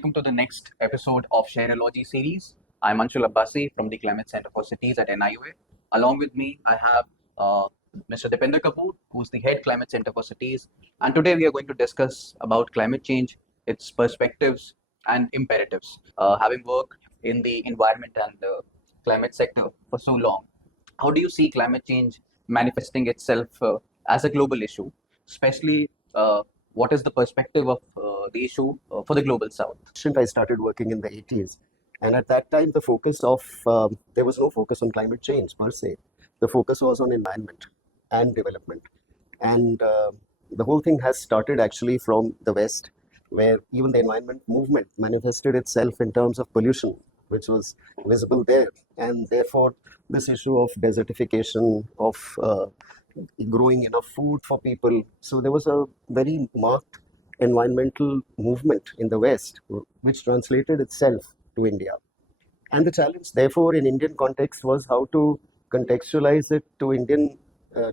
welcome to the next episode of Sheher-o-logy series. I'm Anshul Abbasi from the Climate Center for Cities at NIUA. Along with me, I have Mr. Depinder Kapur, who's the head Climate Center for Cities. And today we are going to discuss about climate change, its perspectives and imperatives. Having worked in the environment and climate sector for so long, how do you see climate change manifesting itself as a global issue, especially what is the perspective of the issue for the global south? I started working in the 80s. And at that time, the focus of, there was no focus on climate change per se. The focus was on environment and development. And the whole thing has started actually from the West, where even the environment movement manifested itself in terms of pollution, which was visible there. And therefore, this issue of desertification, of growing enough food for people. So there was a very marked environmental movement in the West, which translated itself to India. And the challenge, therefore, in Indian context was how to contextualize it to Indian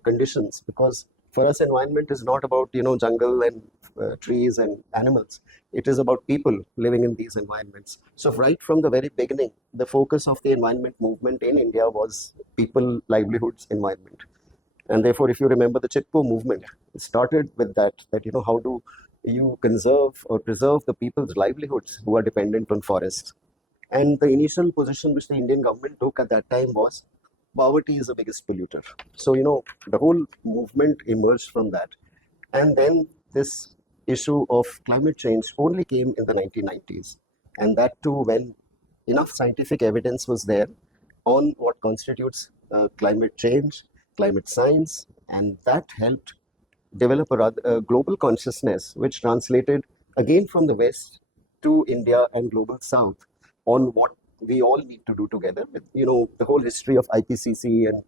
conditions, because for us, environment is not about, jungle and trees and animals. It is about people living in these environments. So right from the very beginning, the focus of the environment movement in India was people, livelihoods, environment. And therefore, if you remember the Chipko movement, it started with that, how do you conserve or preserve the people's livelihoods who are dependent on forests. And the initial position which the Indian government took at that time was poverty is the biggest polluter. So, the whole movement emerged from that. And then this issue of climate change only came in the 1990s. And that too, when enough scientific evidence was there on what constitutes climate change, climate science, and that helped develop a global consciousness, which translated again from the West to India and global South on what we all need to do together with, the whole history of IPCC and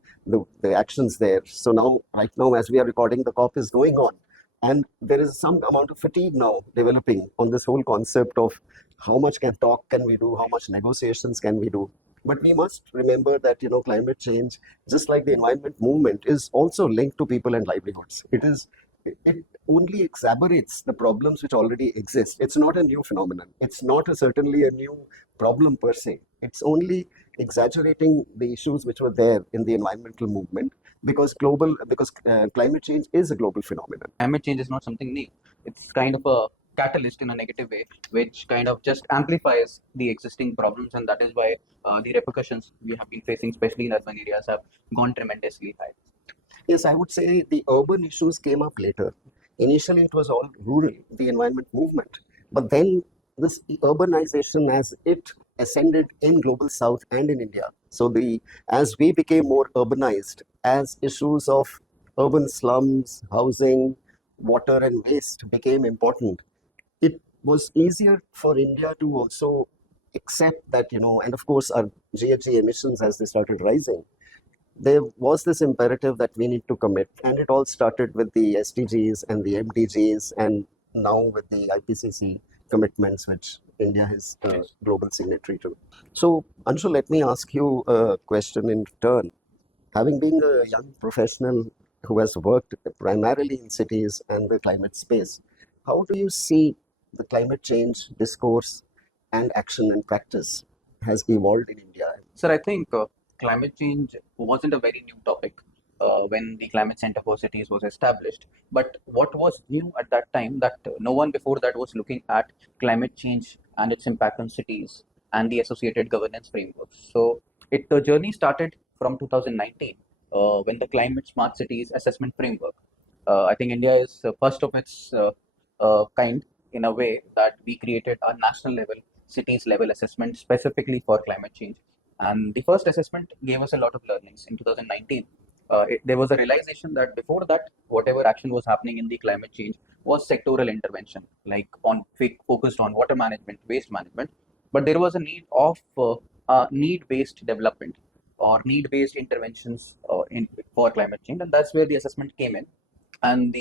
the actions there. So now, right now, as we are recording, the COP is going on. And there is some amount of fatigue now developing on this whole concept of how much talk can we do, how much negotiations can we do. But we must remember that, climate change, just like the environment movement, is also linked to people and livelihoods. It only exacerbates the problems which already exist. It's not a new phenomenon. It's not certainly a new problem per se. It's only exaggerating the issues which were there in the environmental movement, because climate change is a global phenomenon. Climate change is not something new. It's kind of a catalyst in a negative way, which kind of just amplifies the existing problems, and that is why the repercussions we have been facing, especially in urban areas, have gone tremendously high. Yes, I would say the urban issues came up later. Initially, it was all rural, the environment movement. But then this urbanization, as it ascended in global South and in India. So as we became more urbanized, as issues of urban slums, housing, water and waste became important, it was easier for India to also accept that, and of course our GHG emissions as they started rising, there was this imperative that we need to commit. And it all started with the SDGs and the MDGs, and now with the IPCC commitments, which India is a global signatory to. So, Anshul, let me ask you a question in turn. Having been a young professional who has worked primarily in cities and the climate space, how do you see the climate change discourse and action and practice has evolved in India? Sir, I think climate change wasn't a very new topic when the Climate Center for Cities was established. But what was new at that time, that no one before that was looking at climate change and its impact on cities and the associated governance frameworks. So the journey started from 2019 when the Climate Smart Cities Assessment Framework. I think India is first of its kind in a way that we created a national level, cities level assessment specifically for climate change. And the first assessment gave us a lot of learnings in 2019. There was a realization that before that, whatever action was happening in the climate change was sectoral intervention, like focused on water management, waste management. But there was a need of need-based development or need-based interventions for climate change, and that's where the assessment came in. And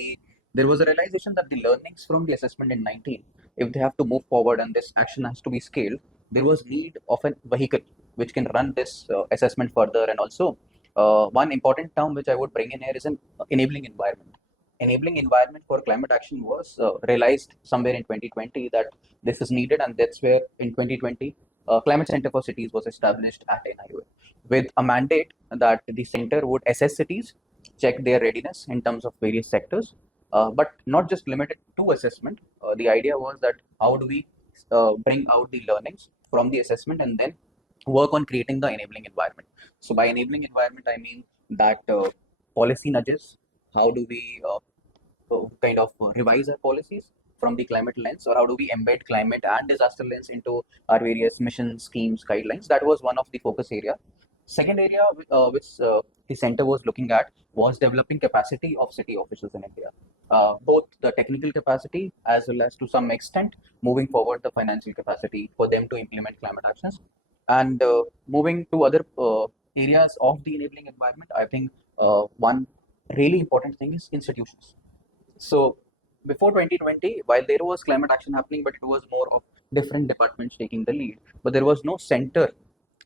there was a realization that the learnings from the assessment in 19, if they have to move forward and this action has to be scaled, there was need of a vehicle which can run this assessment further. And also one important term which I would bring in here is an enabling environment. enabling environment for climate action was realized somewhere in 2020 that this is needed, and that's where in 2020 Climate Center for Cities was established at NIUA with a mandate that the center would assess cities, check their readiness in terms of various sectors, but not just limited to assessment. The idea was that how do we bring out the learnings from the assessment and then work on creating the enabling environment. So by enabling environment, I mean that policy nudges. How do we kind of revise our policies from the climate lens, or how do we embed climate and disaster lens into our various mission schemes, guidelines? That was one of the focus area. Second area which the center was looking at was developing capacity of city officials in India, both the technical capacity as well as to some extent moving forward the financial capacity for them to implement climate actions. And moving to other areas of the enabling environment, I think one really important thing is institutions. So before 2020, while there was climate action happening, but it was more of different departments taking the lead. But there was no center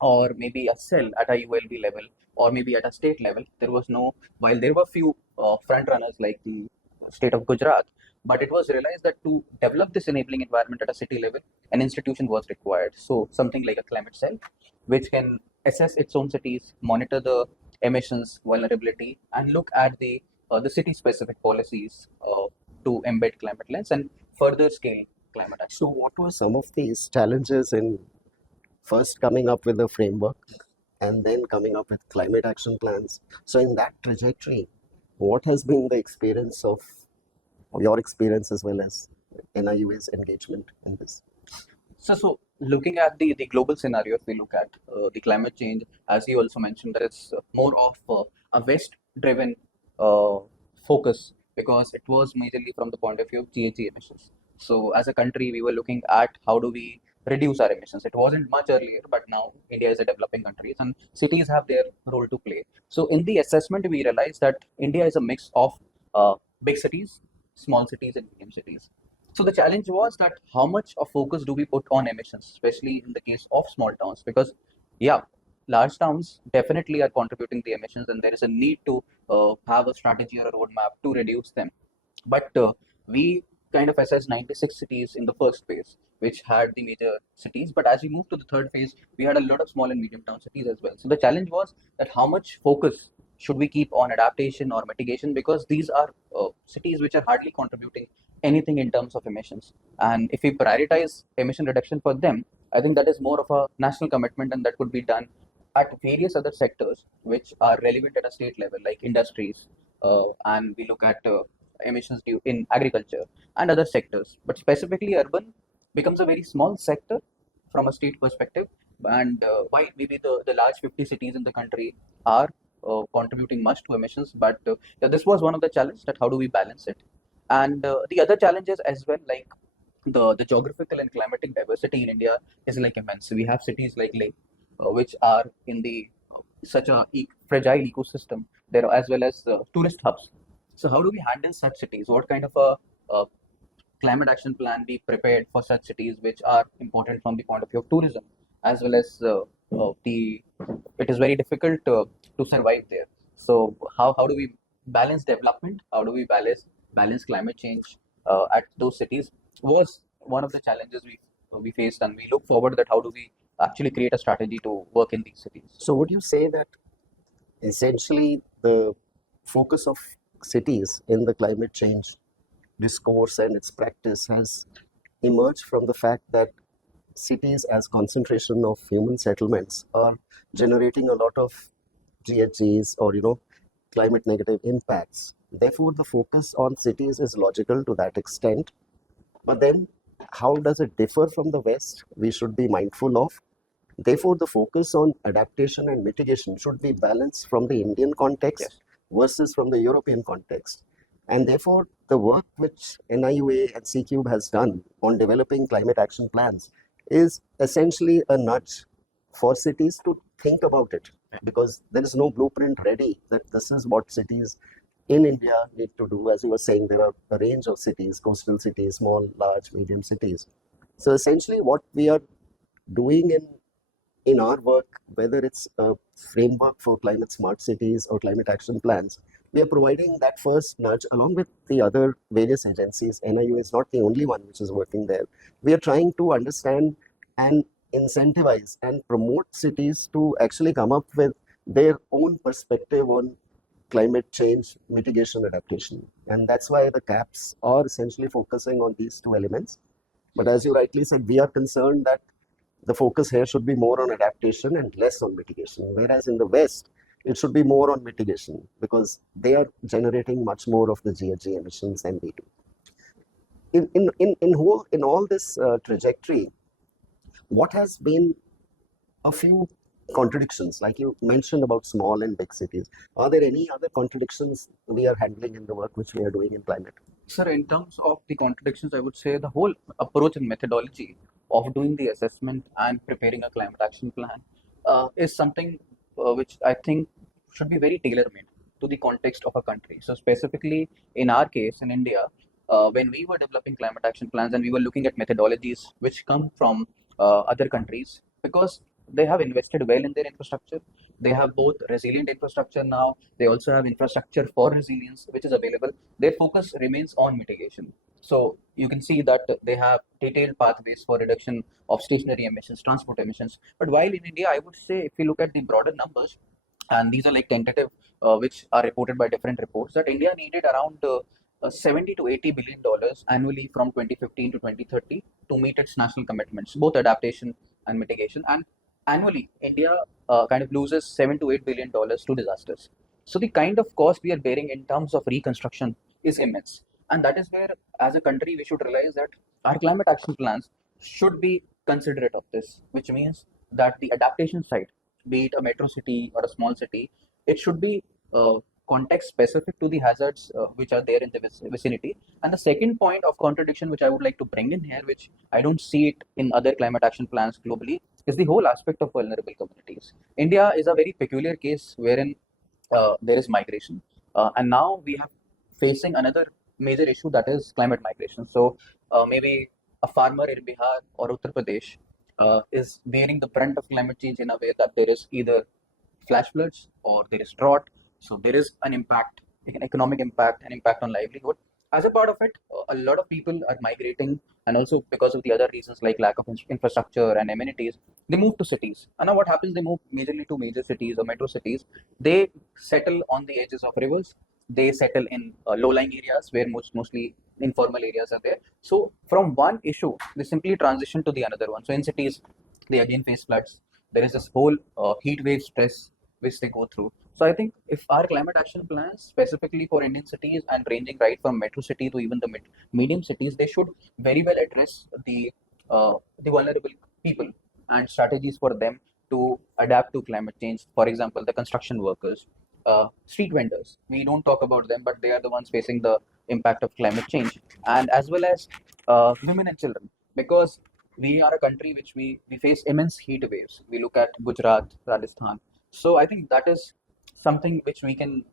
or maybe a cell at a ULB level or maybe at a state level. There was no, while there were few front runners like the state of Gujarat, but it was realized that to develop this enabling environment at a city level, an institution was required. So something like a climate cell, which can assess its own cities, monitor the emissions vulnerability, and look at the city specific policies to embed climate lens and further scale climate action. So, what were some of these challenges in first coming up with a framework and then coming up with climate action plans? So, in that trajectory, what has been the experience of or your experience as well as NIUA's engagement in this? So looking at the global scenario, if we look at the climate change, as you also mentioned, that it's more of a West-driven uh, focus because it was majorly from the point of view of GHG emissions. So as a country, we were looking at how do we reduce our emissions. It wasn't much earlier, but now India is a developing country, and cities have their role to play. So in the assessment, we realized that India is a mix of big cities, small cities, and medium cities. So the challenge was that how much of focus do we put on emissions, especially in the case of small towns? Because yeah, large towns definitely are contributing the emissions, and there is a need to have a strategy or a roadmap to reduce them. But we kind of assessed 96 cities in the first phase, which had the major cities. But as we moved to the third phase, we had a lot of small and medium town cities as well. So the challenge was that how much focus should we keep on adaptation or mitigation, because these are cities which are hardly contributing anything in terms of emissions. And if we prioritize emission reduction for them, I think that is more of a national commitment, and that could be done at various other sectors which are relevant at a state level, like industries, and we look at emissions due in agriculture and other sectors. But specifically, urban becomes a very small sector from a state perspective. And while maybe the large 50 cities in the country are contributing much to emissions, but yeah, this was one of the challenges, that how do we balance it. And the other challenges as well, like the geographical and climatic diversity in India is like immense. We have cities like Leh, which are in the such a fragile ecosystem there, as well as tourist hubs. So how do we handle such cities? What kind of a climate action plan be prepared for such cities which are important from the point of view of tourism, as well as the it is very difficult to survive there. So how do we balance development? How do we balance climate change at those cities? Was one of the challenges we faced, and we look forward that how do we actually create a strategy to work in these cities. So, would you say that essentially the focus of cities in the climate change discourse and its practice has emerged from the fact that cities as concentration of human settlements are generating a lot of GHGs or climate negative impacts. Therefore, the focus on cities is logical to that extent. But then, how does it differ from the West? We should be mindful of. Therefore, the focus on adaptation and mitigation should be balanced from the Indian context Yes. versus from the European context. And therefore, the work which NIUA and C-Cube has done on developing climate action plans is essentially a nudge for cities to think about it, because there is no blueprint ready that this is what cities in India need to do. As you were saying, there are a range of cities, coastal cities, small, large, medium cities. So essentially what we are doing in our work, whether it's a framework for climate smart cities or climate action plans, we are providing that first nudge along with the other various agencies. NIU is not the only one which is working there. We are trying to understand and incentivize and promote cities to actually come up with their own perspective on climate change mitigation adaptation. And that's why the caps are essentially focusing on these two elements. But as you rightly said, we are concerned that the focus here should be more on adaptation and less on mitigation. Whereas in the West, it should be more on mitigation because they are generating much more of the GHG emissions than we do. In all this trajectory, what has been a few contradictions, like you mentioned about small and big cities? Are there any other contradictions we are handling in the work which we are doing in climate? Sir, in terms of the contradictions, I would say the whole approach and methodology of doing the assessment and preparing a climate action plan is something which I think should be very tailor-made to the context of a country. So, specifically in our case in India, when we were developing climate action plans and we were looking at methodologies which come from other countries, because they have invested well in their infrastructure. They have both resilient infrastructure now. They also have infrastructure for resilience, which is available. Their focus remains on mitigation. So you can see that they have detailed pathways for reduction of stationary emissions, transport emissions. But while in India, I would say if you look at the broader numbers, and these are like tentative, which are reported by different reports, that India needed around 70 to 80 billion dollars annually from 2015 to 2030 to meet its national commitments, both adaptation and mitigation. And annually, India kind of loses 7 to 8 billion dollars to disasters. So the kind of cost we are bearing in terms of reconstruction is immense, and that is where, as a country, we should realize that our climate action plans should be considerate of this, which means that the adaptation side, be it a metro city or a small city, it should be context specific to the hazards which are there in the vicinity. And the second point of contradiction, which I would like to bring in here, which I don't see it in other climate action plans globally, is the whole aspect of vulnerable communities. India is a very peculiar case wherein there is migration, and now we have facing another major issue, that is climate migration. So maybe a farmer in Bihar or Uttar Pradesh is bearing the brunt of climate change in a way that there is either flash floods or there is drought. So there is an impact, an economic impact, an impact on livelihood. As a part of it, a lot of people are migrating, and also because of the other reasons like lack of infrastructure and amenities, they move to cities. And now what happens? They move majorly to major cities or metro cities. They settle on the edges of rivers. They settle in low-lying areas where mostly informal areas are there. So from one issue, they simply transition to the another one. So in cities, they again face floods. There is this whole heat wave stress which they go through. So I think if our climate action plans specifically for Indian cities and ranging right from metro city to even the medium cities, they should very well address the vulnerable people and strategies for them to adapt to climate change. For example, the construction workers, street vendors. We don't talk about them, but they are the ones facing the impact of climate change, and as well as women and children, because we are a country which we face immense heat waves. We look at Gujarat, Rajasthan. So I think that is something which we can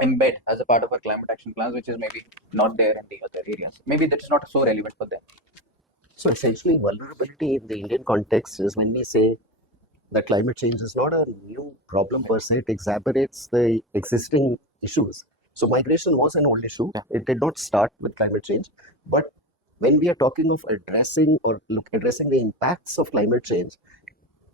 embed as a part of our climate action plans, which is maybe not there in the other areas. Maybe that's not so relevant for them. So essentially, vulnerability in the Indian context is when we say that climate change is not a new problem per se, it exacerbates the existing issues. So migration was an old issue. Yeah. It did not start with climate change. But when we are talking of addressing the impacts of climate change,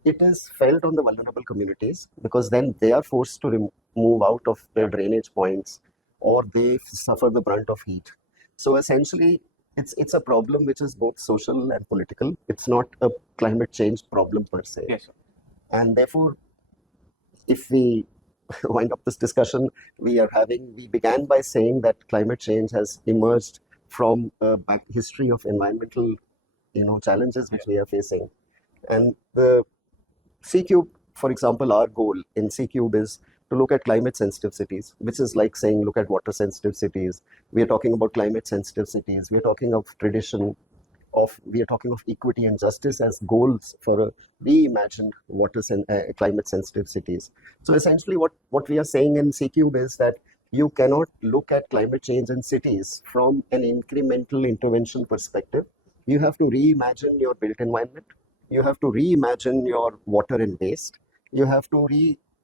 it is felt on the vulnerable communities because then they are forced to move out of their drainage points or they suffer the brunt of heat. So essentially, it's a problem which is both social and political. It's not a climate change problem per se. Yes, sir. And therefore, if we wind up this discussion we began by saying that climate change has emerged from a history of environmental, challenges which we are facing. And the C-Cube, for example, our goal in C-Cube is to look at climate sensitive cities, which is like saying look at water sensitive cities. We are talking about climate sensitive cities. We are talking of we are talking of equity and justice as goals for a reimagined climate sensitive cities. So essentially what we are saying in C-Cube is that you cannot look at climate change in cities from an incremental intervention perspective. You have to reimagine your built environment. You have to reimagine your water and waste. You have to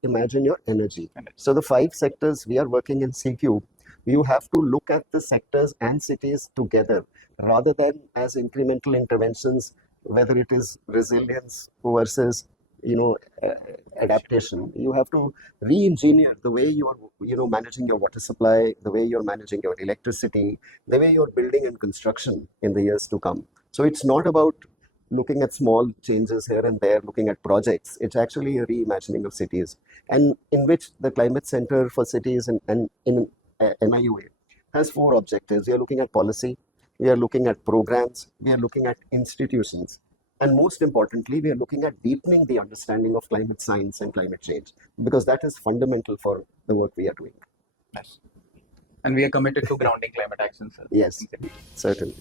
imagine your energy. And So the 5 sectors we are working in CQ, you have to look at the sectors and cities together rather than as incremental interventions, whether it is resilience versus you know uh, adaptation. You have to re-engineer the way you are managing your water supply, the way you're managing your electricity, the way you're building and construction in the years to come. So it's not about looking at small changes here and there, looking at projects. It's actually a reimagining of cities, and in which the Climate Center for Cities and in NIUA has 4 objectives. We are looking at policy, we are looking at programs, we are looking at institutions, and most importantly, we are looking at deepening the understanding of climate science and climate change, because that is fundamental for the work we are doing. nice. And we are committed to grounding climate action, sir, Yes, in cities. certainly.